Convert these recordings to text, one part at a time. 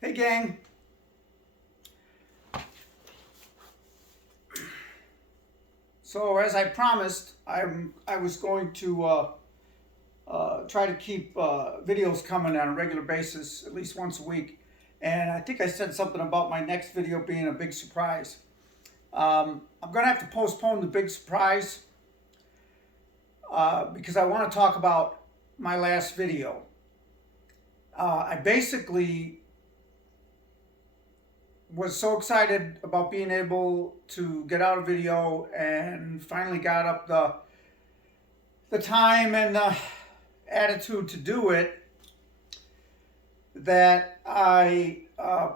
Hey gang. So as I promised, I was going to try to keep videos coming on a regular basis, at least once a week. And I think I said something about my next video being a big surprise. I'm going to have to postpone the big surprise because I want to talk about my last video. I basically was so excited about being able to get out a video and finally got up the time and the attitude to do it that I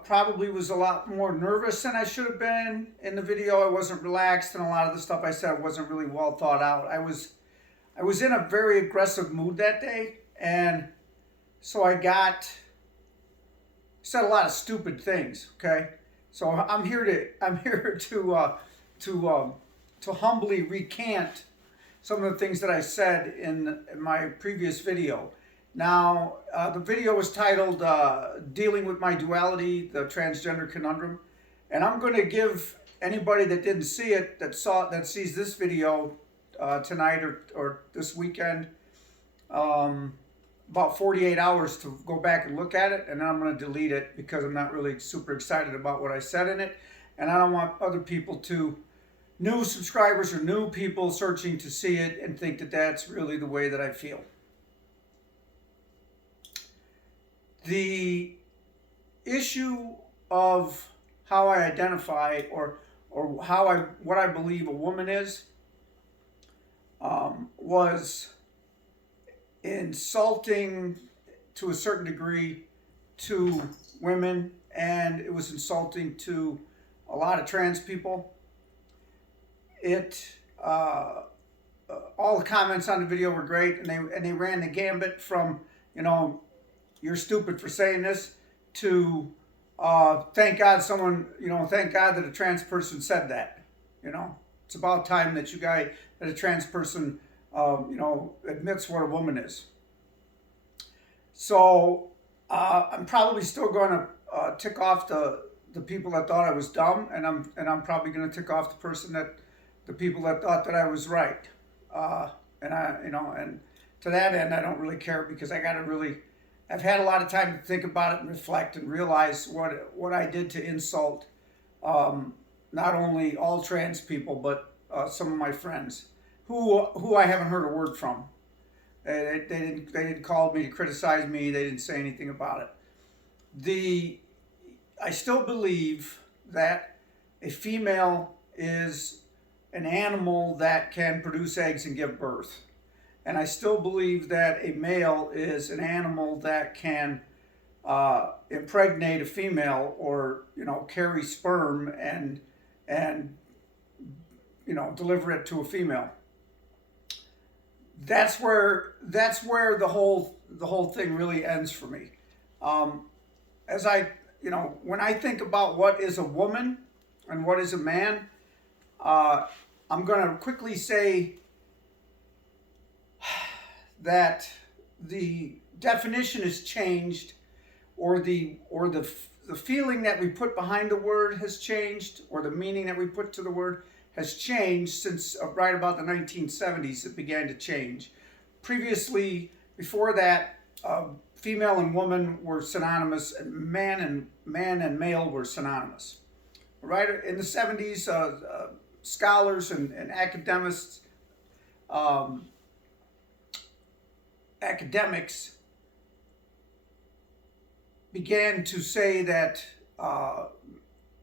probably was a lot more nervous than I should have been in the video. I wasn't relaxed, and a lot of the stuff I said wasn't really well thought out. I was in a very aggressive mood that day, and so I said a lot of stupid things. Okay, so I'm here to humbly recant some of the things that I said in my previous video. Now, the video was titled "Dealing with My Duality: The Transgender Conundrum," and I'm going to give anybody that didn't see it, that sees this video tonight or this weekend, about 48 hours to go back and look at it, and then I'm going to delete it because I'm not really super excited about what I said in it, and I don't want other people new subscribers or new people searching to see it and think that that's really the way that I feel. The issue of how I identify or what I believe a woman is was insulting to a certain degree to women, and it was insulting to a lot of trans people. All the comments on the video were great, and they ran the gambit from, you're stupid for saying this, to thank God that a trans person said that. It's about time that that a trans person admits what a woman is. So I'm probably still going to tick off the people that thought I was dumb, and I'm probably going to tick off the people that thought that I was right. And to that end, I don't really care because I've had a lot of time to think about it and reflect and realize what I did to insult not only all trans people, but some of my friends who I haven't heard a word from. They didn't call me to criticize me. They didn't say anything about it. I still believe that a female is an animal that can produce eggs and give birth. And I still believe that a male is an animal that can impregnate a female or, carry sperm and deliver it to a female. That's where the whole thing really ends for me. When I think about what is a woman and what is a man, I'm going to quickly say that the definition has changed, or the feeling that we put behind the word has changed, or the meaning that we put to the word has changed since right about the 1970s. It began to change. Before that, female and woman were synonymous, and man and male were synonymous. Right in the 70s, scholars and academics began to say that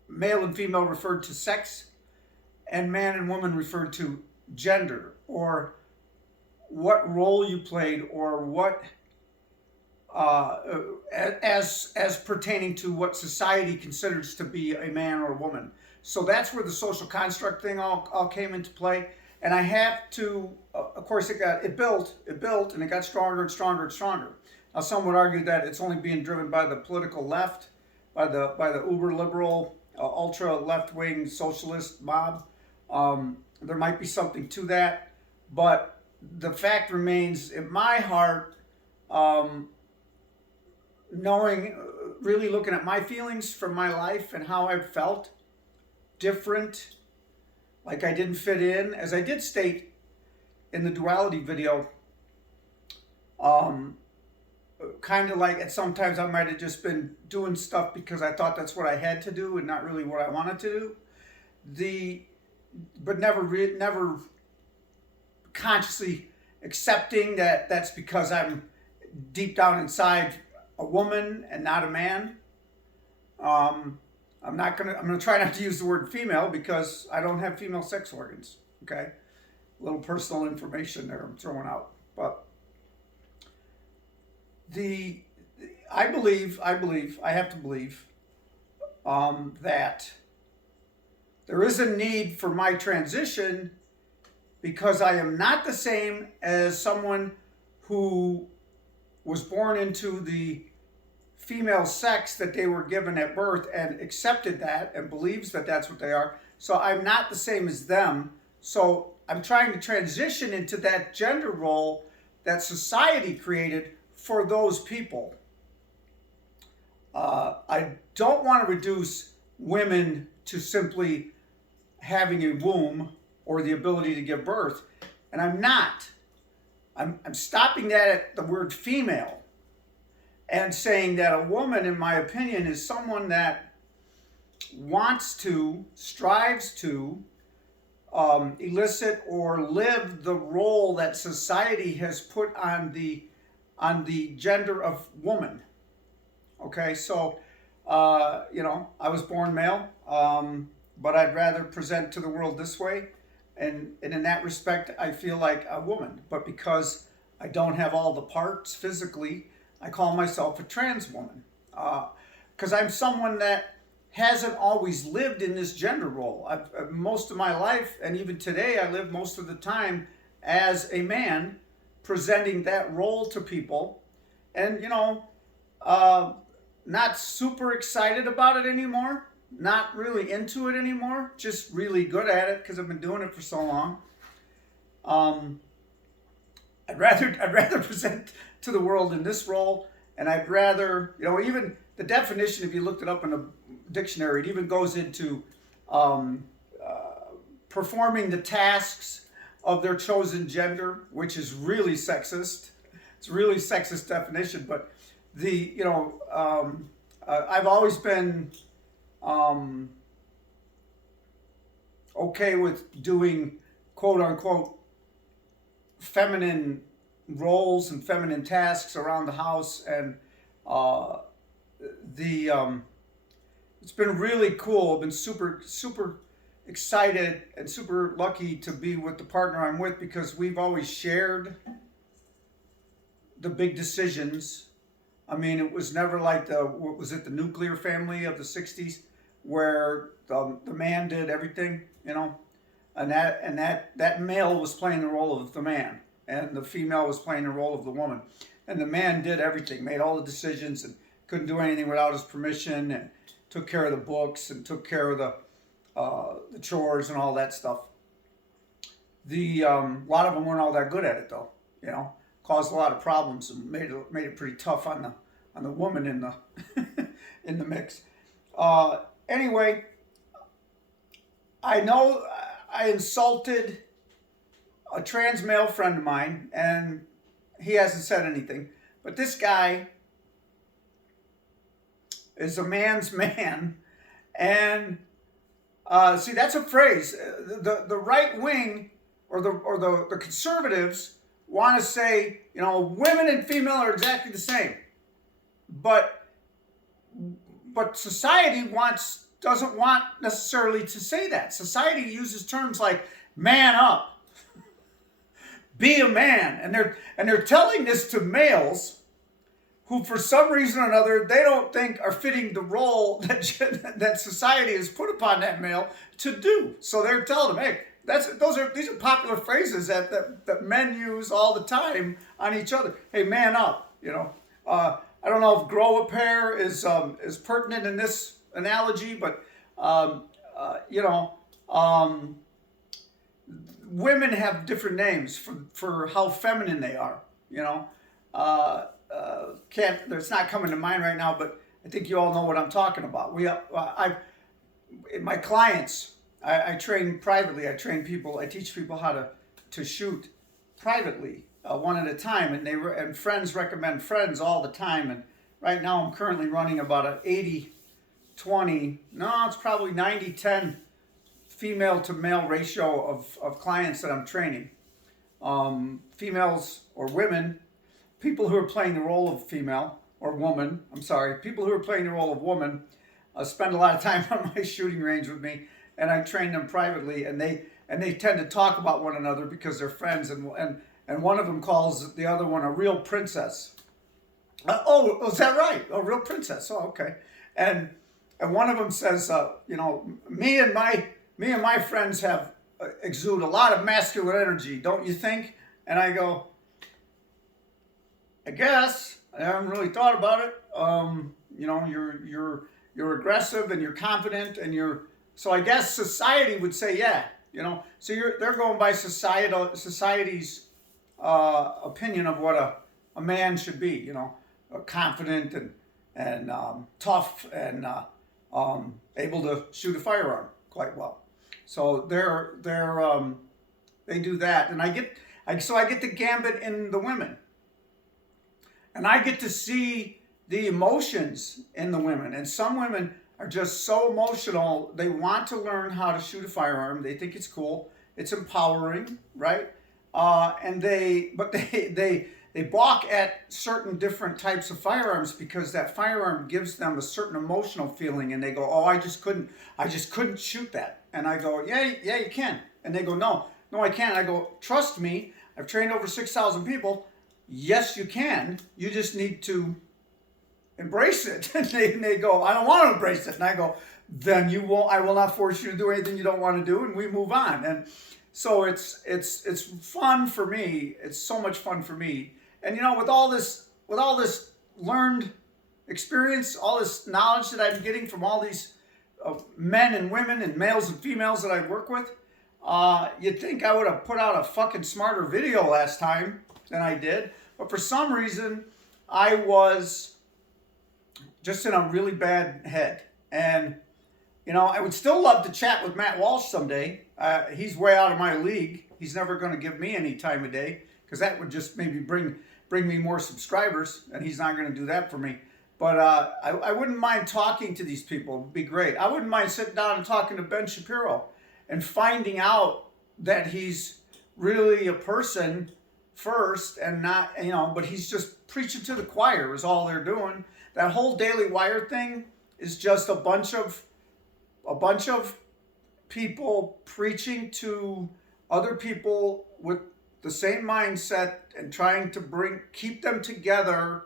male and female referred to sex, and man and woman referred to gender, or what role you played, or what as pertaining to what society considers to be a man or a woman. So that's where the social construct thing all came into play. And I have to, of course, it built, and it got stronger and stronger and stronger. Now, some would argue that it's only being driven by the political left, by the uber liberal, ultra left wing socialist mob. There might be something to that, but the fact remains, in my heart, knowing really looking at my feelings from my life and how I felt different, like I didn't fit in, as I did state in the duality video. Um, Kind of like at sometimes I might have just been doing stuff because I thought that's what I had to do and not really what I wanted to do. The but never consciously accepting that that's because I'm deep down inside a woman and not a man. I'm gonna try not to use the word female because I don't have female sex organs. Okay, a little personal information there I'm throwing out, but the I have to believe that there is a need for my transition because I am not the same as someone who was born into the female sex that they were given at birth and accepted that and believes that that's what they are. So I'm not the same as them. So I'm trying to transition into that gender role that society created for those people. I don't want to reduce women to simply having a womb or the ability to give birth. And I'm not. I'm stopping that at the word female and saying that a woman, in my opinion, is someone that wants to, strives to elicit or live the role that society has put on the gender of woman. Okay, so I was born male, but I'd rather present to the world this way, and in that respect, I feel like a woman. But because I don't have all the parts physically, I call myself a trans woman, because I'm someone that hasn't always lived in this gender role. Most of my life, and even today, I live most of the time as a man, presenting that role to people, and not super excited about it anymore, not really into it anymore, just really good at it because I've been doing it for so long. I'd rather present to the world in this role, and I'd rather, even the definition, if you looked it up in a dictionary, it even goes into performing the tasks of their chosen gender, which is really sexist. It's a really sexist definition, but I've always been okay with doing quote unquote feminine roles and feminine tasks around the house, and it's been really cool. I've been super excited and super lucky to be with the partner I'm with because we've always shared the big decisions. I mean, it was never like the nuclear family of the 60s where the man did everything, and that male was playing the role of the man and the female was playing the role of the woman. And the man did everything, made all the decisions and couldn't do anything without his permission, and took care of the books and took care of the chores and all that stuff. A lot of them weren't all that good at it though, caused a lot of problems and made it pretty tough on the woman in the in the mix. Anyway, I know I insulted a trans male friend of mine, and he hasn't said anything. But this guy is a man's man, and see, that's a phrase. The right wing or the conservatives want to say, women and female are exactly the same, but society doesn't want necessarily to say that. Society uses terms like man up, be a man, and they're telling this to males who, for some reason or another, they don't think are fitting the role that society has put upon that male to do. So they're telling them, hey, these are popular phrases that men use all the time on each other. Hey, man up, I don't know if grow a pair is pertinent in this analogy, but women have different names for how feminine they are. It's not coming to mind right now, but I think you all know what I'm talking about. My clients, I train privately. I train people. I teach people how to shoot privately, one at a time, and friends recommend friends all the time. And right now, I'm currently running about an 80-20. No, it's probably 90-10 female to male ratio of clients that I'm training. Females or women, people who are playing the role of female or woman. I'm sorry, people who are playing the role of woman spend a lot of time on my shooting range with me, and I train them privately, and they tend to talk about one another because they're friends, and one of them calls the other one a real princess. Oh, is that right? A real princess. Oh, okay. And one of them says, me and my friends have exude a lot of masculine energy, don't you think? And I go, I guess. I haven't really thought about it. You're aggressive and you're confident and so I guess society would say, yeah, So they're going by society's opinion of what a man should be, confident and tough and able to shoot a firearm quite well. So they do that, and I get the gambit in the women, and I get to see the emotions in the women. And some women are just so emotional. They want to learn how to shoot a firearm. They think it's cool. It's empowering, right? And they balk at certain different types of firearms because that firearm gives them a certain emotional feeling, and they go, "Oh, I just couldn't shoot that." And I go, "Yeah, you can." And they go, "No, I can't." And I go, "Trust me. I've trained over 6,000 people. Yes, you can. You just need to embrace it." And they go, "I don't want to embrace it." And I go, "Then you won't. I will not force you to do anything you don't want to do." And we move on. And so it's fun for me. It's so much fun for me. And with all this learned experience, all this knowledge that I'm getting from all these men and women and males and females that I work with, you'd think I would have put out a fucking smarter video last time than I did. But for some reason, I was just in a really bad head. And, I would still love to chat with Matt Walsh someday. He's way out of my league. He's never going to give me any time of day because that would just maybe bring me more subscribers, and he's not going to do that for me. But I wouldn't mind talking to these people. It would be great. I wouldn't mind sitting down and talking to Ben Shapiro and finding out that he's really a person first and not, but he's just preaching to the choir is all they're doing. That whole Daily Wire thing is just a bunch of people preaching to other people with the same mindset and trying to keep them together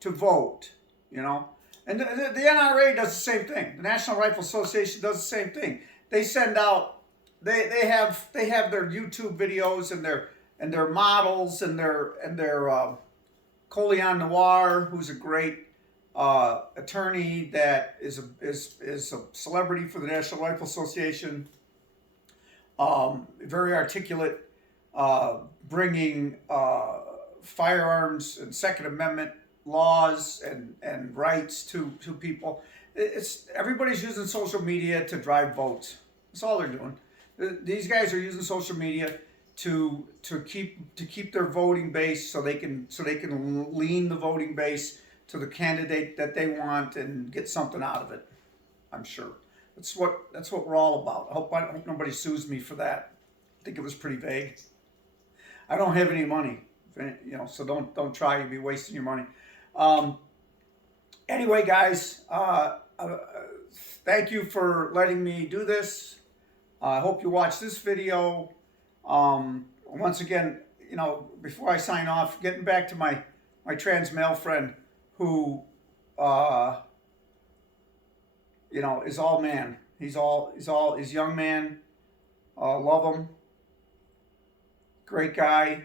to vote, And the NRA does the same thing. The National Rifle Association does the same thing. They send out, they have their YouTube videos and their models and their Colion Noir, who's a great attorney that is a celebrity for the National Rifle Association. Very articulate, bringing firearms and Second Amendment laws and rights to people. Everybody's using social media to drive votes. That's all they're doing. These guys are using social media to keep their voting base so they can lean the voting base to the candidate that they want and get something out of it. I'm sure. That's what we're all about. I hope nobody sues me for that. I think it was pretty vague. I don't have any money, so don't try. You'll be wasting your money. Anyway, guys, thank you for letting me do this. I hope you watch this video. Once again, before I sign off, getting back to my trans male friend who, is all man. He's young man. Love him. Great guy.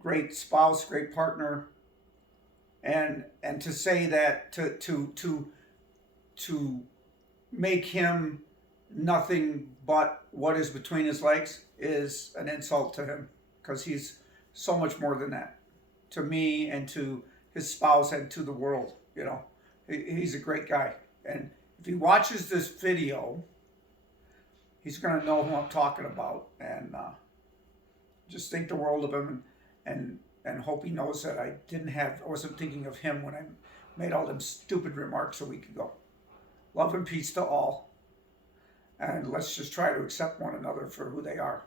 Great spouse, great partner. And to say that to make him nothing but what is between his legs is an insult to him, because he's so much more than that to me and to his spouse and to the world. You know, he's a great guy. And if he watches this video, he's going to know who I'm talking about. And just think the world of him, and hope he knows that I wasn't thinking of him when I made all them stupid remarks a week ago. Love and peace to all. And let's just try to accept one another for who they are.